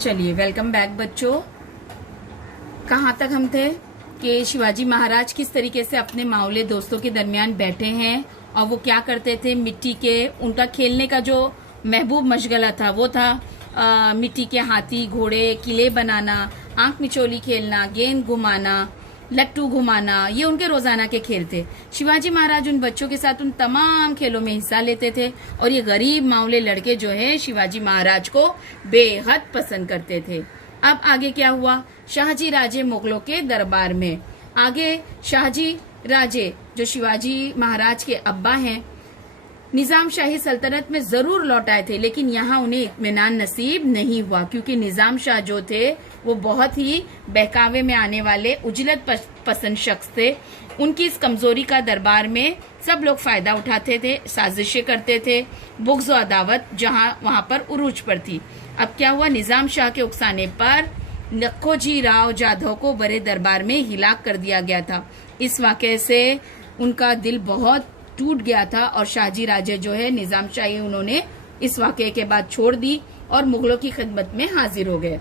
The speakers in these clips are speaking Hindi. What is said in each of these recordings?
चलिए, वेलकम बैक बच्चों। कहाँ तक हम थे कि शिवाजी महाराज किस तरीके से अपने मावले दोस्तों के दरमियान बैठे हैं और वो क्या करते थे। मिट्टी के उनका खेलने का जो महबूब मशगला था वो था मिट्टी के हाथी घोड़े किले बनाना, आंख मिचोली खेलना, गेंद घुमाना, लट्टू घुमाना। ये उनके रोजाना के खेल थे। शिवाजी महाराज उन बच्चों के साथ उन तमाम खेलों में हिस्सा लेते थे और ये गरीब मावले लड़के जो है शिवाजी महाराज को बेहद पसंद करते थे। अब आगे क्या हुआ? शाहजी राजे मुगलों के दरबार में। आगे शाहजी राजे जो शिवाजी महाराज के अब्बा हैं, निजाम शाही सल्तनत में जरूर लौट आए थे, लेकिन यहाँ उन्हें इत्मीनान नसीब नहीं हुआ क्योंकि निजाम शाह जो थे वो बहुत ही बहकावे में आने वाले उजलत पसंद शख्स थे। उनकी इस कमजोरी का दरबार में सब लोग फायदा उठाते थे, साजिशें करते थे, बुग़्ज़ और अदावत जहाँ वहाँ पर उरूज पर थी। अब क्या हुआ? निजाम शाह के उकसाने पर लखोजी राव जाधव को बड़े दरबार में हिलाक कर दिया गया था। इस वाक़े से उनका दिल बहुत टूट गया था और शाहजी राजे जो है निजाम शाही उन्होंने इस वाक़े के बाद छोड़ दी और मुगलों की खिदमत में हाजिर हो गए।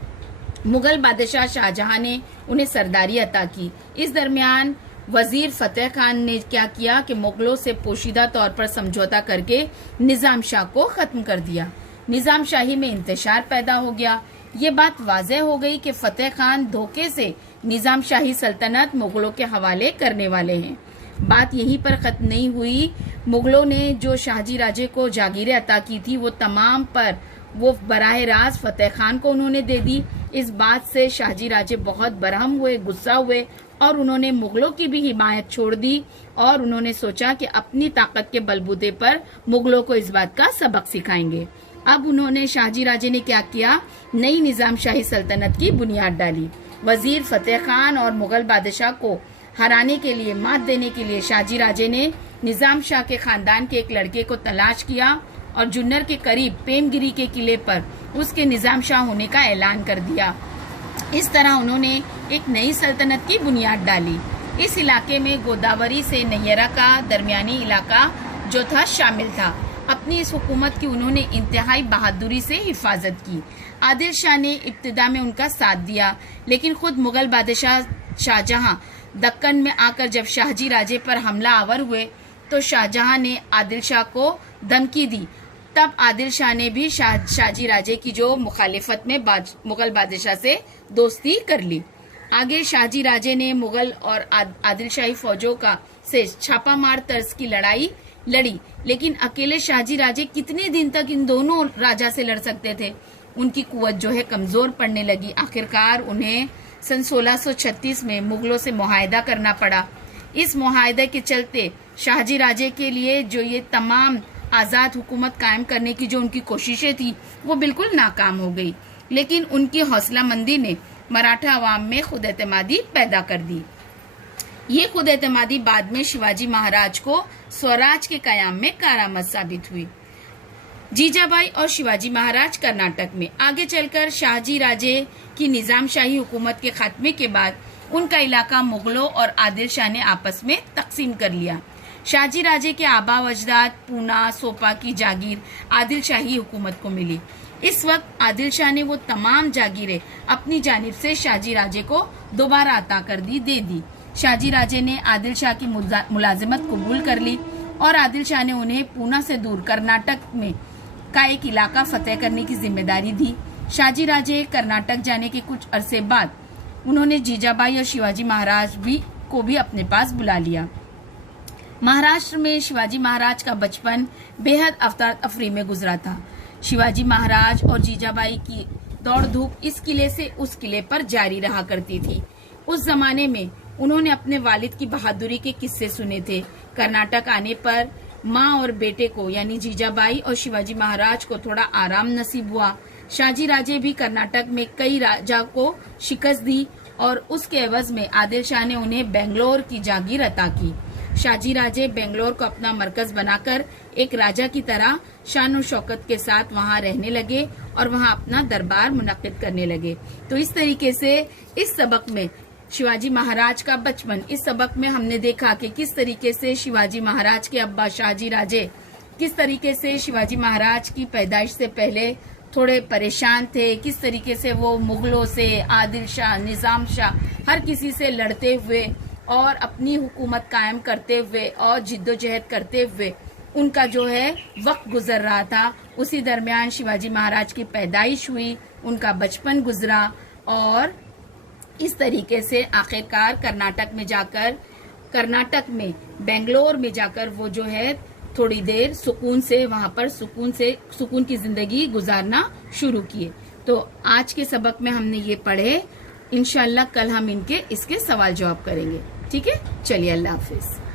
मुगल बादशाह शाहजहां ने उन्हें सरदारी अता की। इस दरमियान वजीर फतेह खान ने क्या किया कि मुगलों से पोशीदा तौर पर समझौता करके निजाम शाह को खत्म कर दिया। निजाम शाही में इंतशार पैदा हो गया। ये बात वाज़ेह हो गई कि फतेह खान धोखे से निजाम शाही सल्तनत मुगलों के हवाले करने वाले हैं। बात यहीं पर खत्म नहीं हुई। मुगलों ने जो शाहजी राजे को जागीरें अता की थी वो तमाम पर वो बराह रास्त फतेह खान को उन्होंने दे दी। इस बात से शाहजी राजे बहुत बरहम हुए, गुस्सा हुए और उन्होंने मुगलों की भी हिमायत छोड़ दी और उन्होंने सोचा कि अपनी ताकत के बलबूते पर मुगलों को इस बात का सबक सिखाएंगे। अब उन्होंने शाहजी राजे ने क्या किया? नई निजाम शाही सल्तनत की बुनियाद डाली। वजीर फतेह खान और मुगल बादशाह को हराने के लिए, मात देने के लिए शाहजी राजे ने निजाम शाह के खानदान के एक लड़के को तलाश किया और जुन्नर के करीब पेमगिरी के किले पर उसके निजाम शाह होने का ऐलान कर दिया। इस तरह उन्होंने एक नई सल्तनत की बुनियाद डाली। इस इलाके में गोदावरी से नैयरा का दरमियानी इलाका जो था शामिल था। अपनी इस हुकूमत की उन्होंने इंतहाई बहादुरी से हिफाजत की। आदिल शाह ने इब्तिदा में उनका साथ दिया, लेकिन खुद मुगल बादशाह शाहजहां दक्कन में आकर जब शाहजी राजे पर हमला आवर हुए तो शाहजहां ने आदिल शाह को धमकी दी। तब आदिल शाह ने भी शाहजी राजे की जो मुखालिफत में मुगल बादशाह से दोस्ती कर ली। आगे शाहजी राजे ने मुगल और आदिल शाही फौजों का से छापामार तर्ज की लड़ाई लड़ी, लेकिन अकेले शाहजी राजे कितने दिन तक इन दोनों राजा से लड़ सकते थे? उनकी कुव्वत जो है कमजोर पड़ने लगी। आखिरकार उन्हें सन 1636 में मुगलों से मुआहदा करना पड़ा। इस मुआहदे के चलते शाहजी राजे के लिए जो ये तमाम आज़ाद हुकूमत कायम करने की जो उनकी कोशिशें थी वो बिल्कुल नाकाम हो गई, लेकिन उनकी हौसलामंदी ने मराठा अवाम में खुद एतमादी पैदा कर दी। ये खुद एतमादी बाद में शिवाजी महाराज को स्वराज के कयाम में कारामद साबित हुई। जीजाबाई और शिवाजी महाराज कर्नाटक में। आगे चलकर शाहजी राजे की निजाम शाही हुकूमत के खात्मे के बाद उनका इलाका मुगलों और आदिल शाह ने आपस में तकसीम कर लिया। शाहजी राजे के आबा वजदाद पूना सोपा की जागीर आदिल शाही हुकूमत को मिली। इस वक्त आदिल शाह ने वो तमाम जागीरें अपनी जानिब से शाहजी राजे को दोबारा अता कर दे दी। शाहजी राजे ने आदिल शाह की मुलाजिमत कबूल कर ली और आदिल शाह ने उन्हें पूना से दूर कर्नाटक में का एक इलाका फतेह करने की जिम्मेदारी दी। शाहजी राजे कर्नाटक जाने के कुछ अरसे बाद उन्होंने जीजाबाई और शिवाजी महाराज को भी अपने पास बुला लिया। महाराष्ट्र में शिवाजी महाराज का बचपन बेहद अफरा तफरी में गुजरा था। शिवाजी महाराज और जीजाबाई की दौड़ धूप इस किले से उस किले पर जारी रहा करती थी। उस जमाने में उन्होंने अपने वालिद की बहादुरी के किस्से सुने थे। कर्नाटक आने पर माँ और बेटे को यानी जीजाबाई और शिवाजी महाराज को थोड़ा आराम नसीब हुआ। शाहजी राजे भी कर्नाटक में कई राजा को शिकस्त दी और उसके एवज में आदिल शाह ने उन्हें बेंगलोर की जागीर अता की। शाहजी राजे बेंगलोर को अपना मरकज बनाकर एक राजा की तरह शान और शौकत के साथ वहां रहने लगे और वहां अपना दरबार मुनक्किद करने लगे। तो इस तरीके से इस सबक में शिवाजी महाराज का बचपन, इस सबक में हमने देखा कि किस तरीके से शिवाजी महाराज के अब्बा शाहजी राजे किस तरीके से शिवाजी महाराज की पैदाइश से पहले थोड़े परेशान थे, किस तरीके से वो मुगलों से, आदिल शाह, निजाम शाह, हर किसी से लड़ते हुए और अपनी हुकूमत कायम करते हुए और जिद्दोजहद करते हुए उनका जो है वक्त गुजर रहा था। उसी दरमियान शिवाजी महाराज की पैदाइश हुई, उनका बचपन गुजरा और इस तरीके से आखिरकार कर्नाटक में बेंगलोर में जाकर वो जो है थोड़ी देर सुकून से वहां पर सुकून की जिंदगी गुजारना शुरू किए। तो आज के सबक में हमने ये पढ़े, इंशाल्लाह कल हम इसके सवाल जवाब करेंगे। ठीक है, चलिए, अल्लाह हाफिज।